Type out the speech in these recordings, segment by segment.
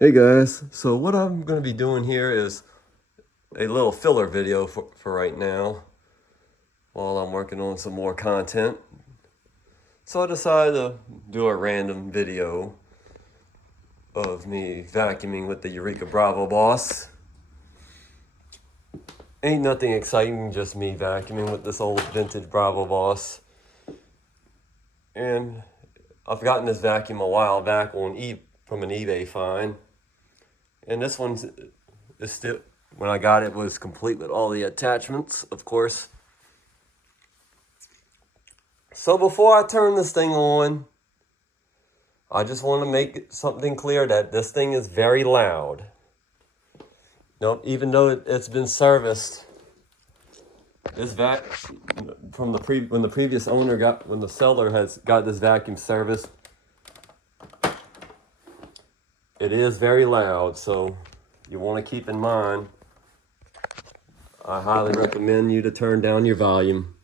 Hey guys, so what I'm going to be doing here is a little filler video for right now while I'm working on some more content. So I decided to do a random video of me vacuuming with the Eureka Bravo boss. Ain't nothing exciting, just me vacuuming with this old vintage Bravo boss. And I've gotten this vacuum a while back from an eBay find. And this one is still, when I got it, was complete with all the attachments, of course. So before I turn this thing on, I just want to make something clear that this thing is very loud. Even though it's been serviced, this when the seller has got this vacuum serviced, it is very loud, so you want to keep in mind. I highly recommend you to turn down your volume.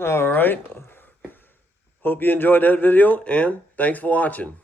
All right. Hope you enjoyed that video, and thanks for watching.